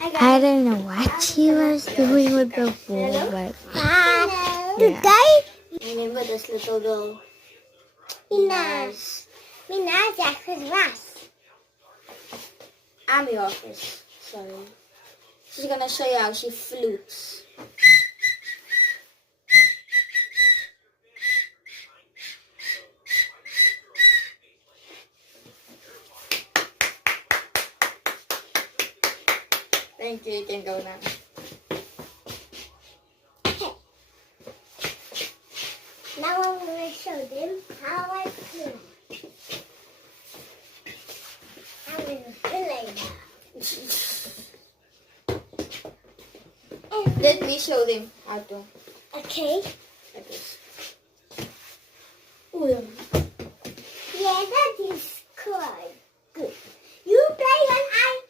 I don't know what she was doing with the ball, but Today, Remember this little girl? Mina's actually was. I'm your office. Sorry. She's gonna show you how she flutes. Thank you, you can go now. Now I'm going to show them how I play. I'm going to play now. Let me show them how to. Okay. Like this. Yeah, that is quite good. You play when I